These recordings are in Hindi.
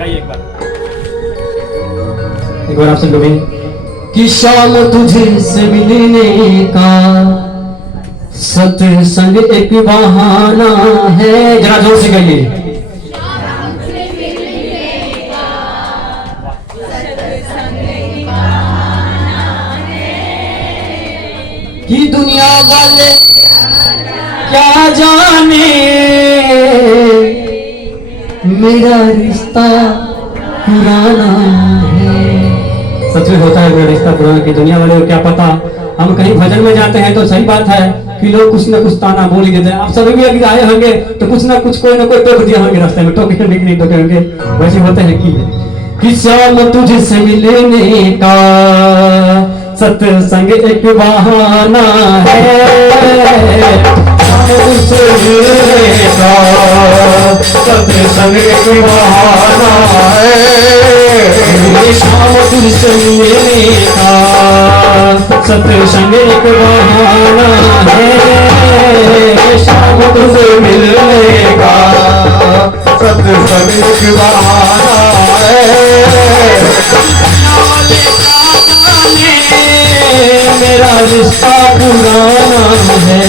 गाइए एक बार आप सुन लो भाई। कि शाम तुझे से मिलने का सत्संग एक बहाना है। जरा जोर से कहिए। कि दुनिया वाले क्या जाने मेरा रिश्ता पुराना है। सच में होता है मेरा रिश्ता पुराना की दुनिया वाले को क्या पता। हम कहीं भजन में जाते हैं तो सही बात है कि लोग कुछ ना कुछ ताना बोल ही देते हैं। आप सभी भी अगर आए होंगे तो कुछ ना कुछ कोई ना कोई टोक दिया होंगे रास्ते में। टोके नहीं टोके होंगे वैसे होते हैं कि शाम तुझसे मिलने का सत्संग एक बहाना है। शाम तुझसे मिलने का सत्संग एक बहाना है। शाम तुझसे मिलने का सत्संग एक बहाना है। शाम तुझसे मिलने का सत्संग एक बहाना है। मेरा रिश्ता पुराना है।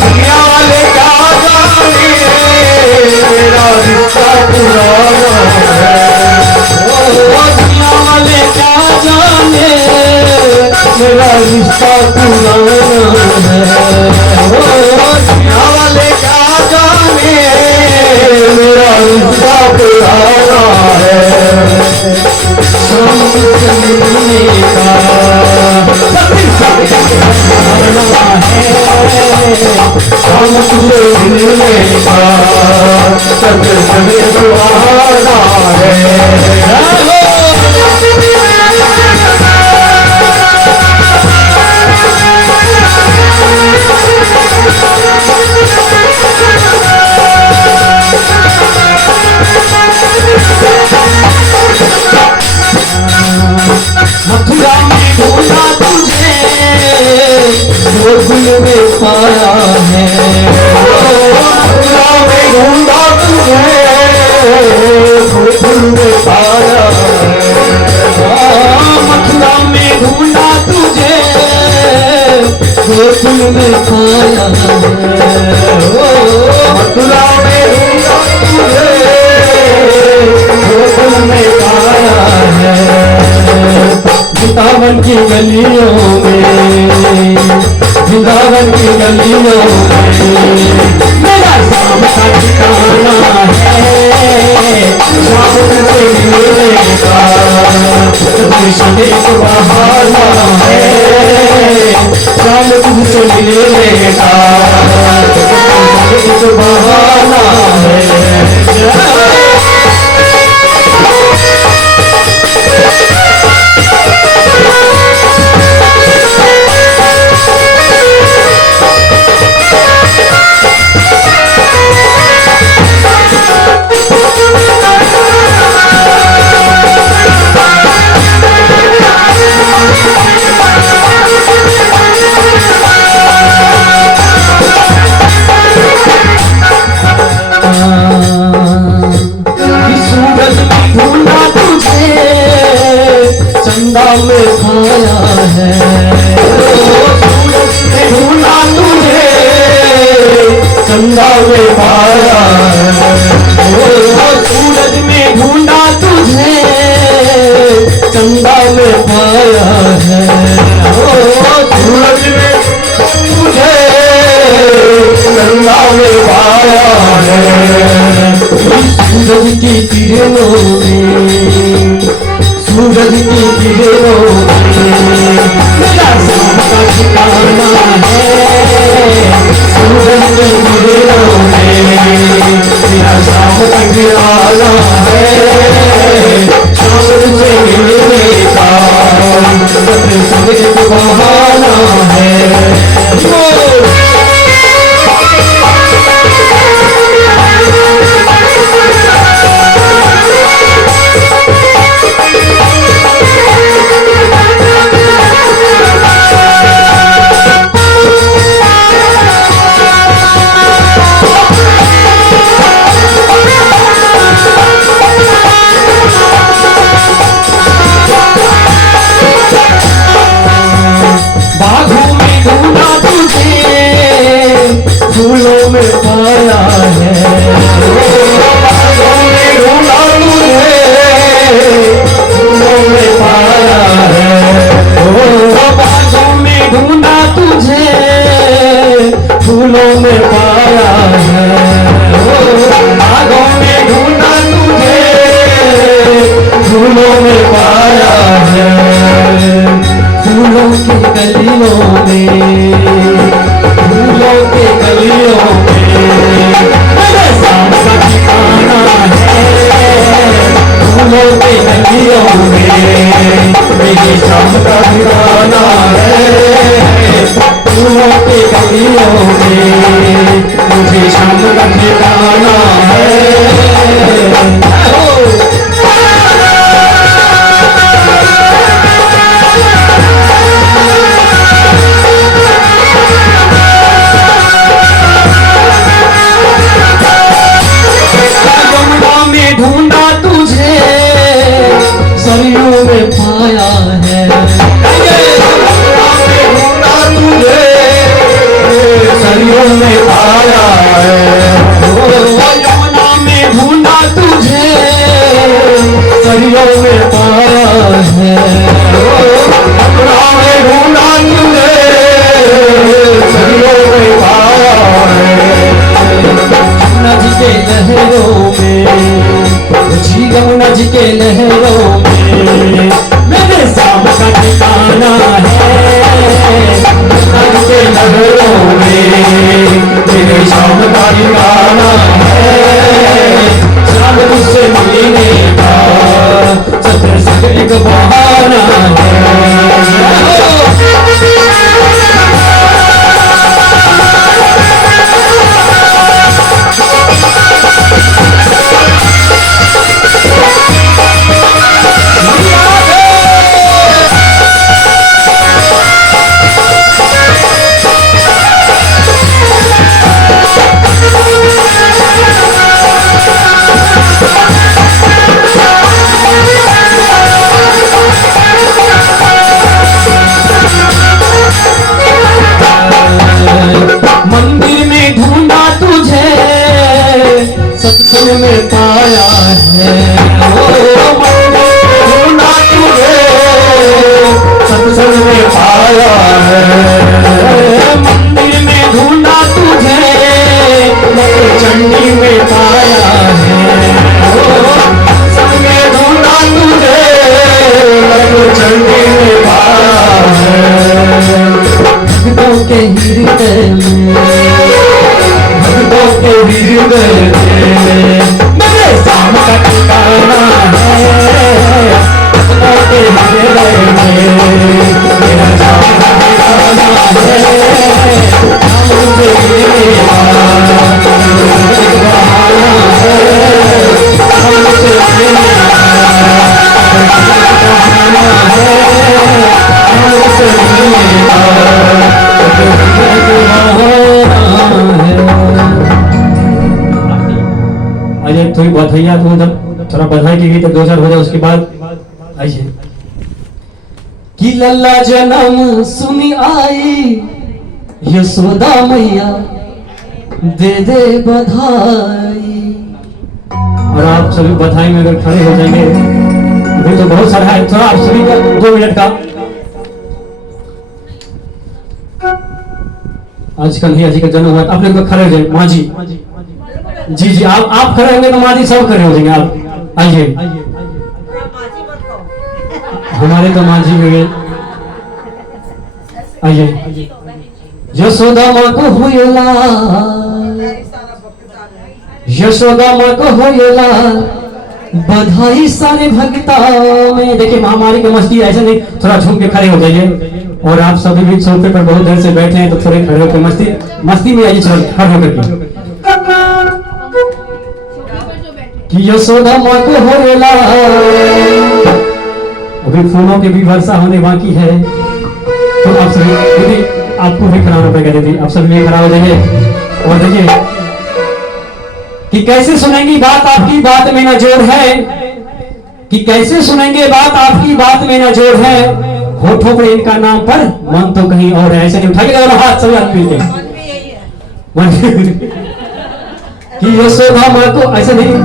दुनिया वाले क्या जाने मेरा रिश्ता पुराना है। दुनिया वाले क्या जाने मेरा रिश्ता पुराना है। दुनिया वाले क्या जाने मेरा रिश्ता पुराना है। शाम तुझसे मिलने का सत्संग एक बहाना है। शाम तुझसे मिलने का सत्संग एक बहाना है। मथुरा में ढूंढा तुझे गोकुल में पाया है। मथुरा में ढूंढा तुझे गोकुल में पाया है। मथुरा में ढूंढा तुझे गोकुल में पाया है। मथुरा में ढूंढा तुझे गोकुल में पाया है। वृंदावन की गलियों में वृंदावन की गलियों में मेरा शाम का ठिकाना है। शाम तुझसे मिलने का सत्संग एक बहाना है। शाम तुझसे मिलने का सत्संग एक बहाना है। चंदा में खाया है। ढूंढा तुझे चंदा में पाया है। सूरज में ढूंढा तुझे चंदा में पाया है। सूरज में तुझे चंदा में पाया है। सूरज की किरणों में सूरज की किरणों में मेरा शाम का ठिकाना है। सूरज की किरणों में मेरा शाम का ठिकाना है। शाम तुझसे मिलने का सत्संग एक बहाना है। में पाया है, बागों में ढूंढा तुझे, फूलों में पाया है, बागों में ढूंढा तुझे, फूलों में पाया है, बागों में ढूंढा तुझे, फूलों में पाया है, फूलों की गलियों में, फूलों के गलियों में मेरे शाम का ठिकाना है, फूलों के गलियों में मेरी शाम का ठिकाना है, फूलों के गलियों में मुझे शाम का ठिकाना है। ढूंढा तुझे, सरियों में पाया है, ढूंढा तुझे, सरियों में पाया है, यमुना में ढूंढा तुझे, सरियों में पाया है, यमुना में ढूंढा तुझे, सरियों में पाया है, नदी के लहरों में, यमुना जी के लहरों में मेरे शाम का ठिकाना है, यमुना के लहरों में मेरे शाम का ठिकाना है, शाम मुझसे मिलने का सत्र से एक बहाना है। मंदिर में ढूंढा तुझे, सत्संग में पाया है, मंदिर में ढूंढा तुझे, सत्संग में पाया है, मंदिर में ढूंढा तुझे, चंडी में पाया है, संग में ढूंढा तुझे, चंडी में पाया है, भक्तों के हृदय में, भक्तों के हृदय में मेरे शाम का ठिकाना है, भक्तों के हृदय में मेरा शाम का ठिकाना है, मुझे मिलेगा एक बहाना है, मुझे मिलेगा अजय थोड़ी बधाइयाँ तो उधर थोड़ा बधाई की गई तो 2000 हो जाए उसके बाद आइए कि लल्ला जन्म सुनी आई यशोदा मैया दे दे बधाई। और आप सभी बधाई में अगर खड़े हो जाएंगे अभी तो बहुत सारा है, थोड़ा आप सभी का 2 मिनट का आजकल ही अजी का जन्म हुआ, आप लोग खड़े हो जाए। माँ जी जी जी आप खड़े होंगे तो माँ जी सब खड़े हो जाएंगे। आप आइए, हमारे तो माँ जी हुए, आइए। यशोदा माँ को हुए लाल, यशोदा माँ को हुए लाल, बधाई सारे भक्तों में। देखिए महामारी की मस्ती ऐसे नहीं, थोड़ा झूम के खड़े हो जाइए। और आप सभी भी सोफे पर बहुत देर से बैठे हैं तो थोड़े खड़े होकर मस्ती में आइए, चलो खड़े होकर कि यशोदा माँ को होए लाल। अभी फूलों की भी वर्षा होने बाकी है, तो आप सभी दीदी आपको भी खड़ा होना पड़ेगा। दीदी आप सभी खड़ा हो जाइए और देखिए कि कैसे सुनेंगी बात आपकी बात में न जोर है, कि कैसे सुनेंगे बात आपकी बात में न जोर है। होठों पर इनका नाम पर मन तो कहीं और है। ऐसे नहीं उठाइएगा हाथ सभी आदमी के कि यशोदा माँ को ऐसे नहीं,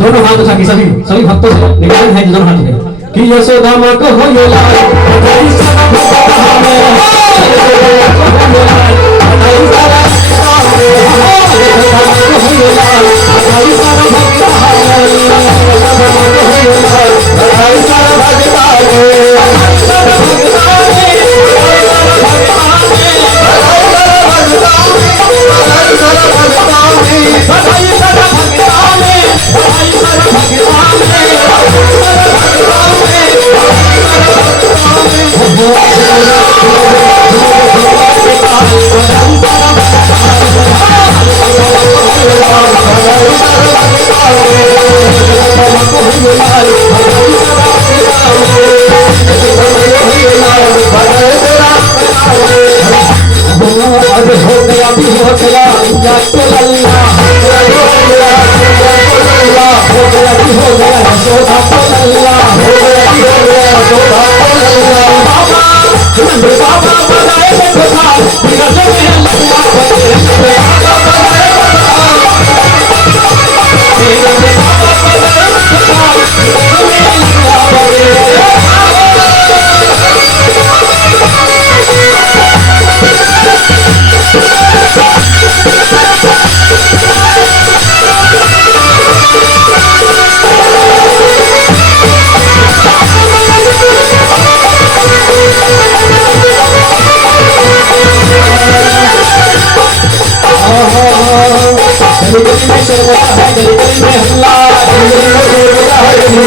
दोनों हाथ उठा के सभी सभी भक्तों से निवेदन है, दोनों हाथ उठाए कि यशोदा माँ को हो यो लाल, बधाई सारा भक्त हमें, यशोदा माँ को हो यो लाल, बधाई सारा भक्त हमें, यशोदा माँ को हो यो लाल, बधाई सारा भक्त हमें, यशोदा माँ को हो यो लाल, बधाई सारा भक्त हमें, सारा भक्त हमें, बधाई सारा भक्त हमें, बधाई सारा भक्त हमें, हो गया भी हो गया जाके लल्ला, हो गया भी हो गया यशोदा को लल्ला, हो गया भी हो गया यशोदा को लल्ला। बाबा नंद बाबा बनाए देखो था बिगड़ में लल्ला बने, बाबा बनाए देखो था बिगड़ में, बाबा बनाए देखो था बिगड़ में लल्ला बने। गली गली में शोर होता है, गली गली में हल्ला, गली गली में शोर होता है, गली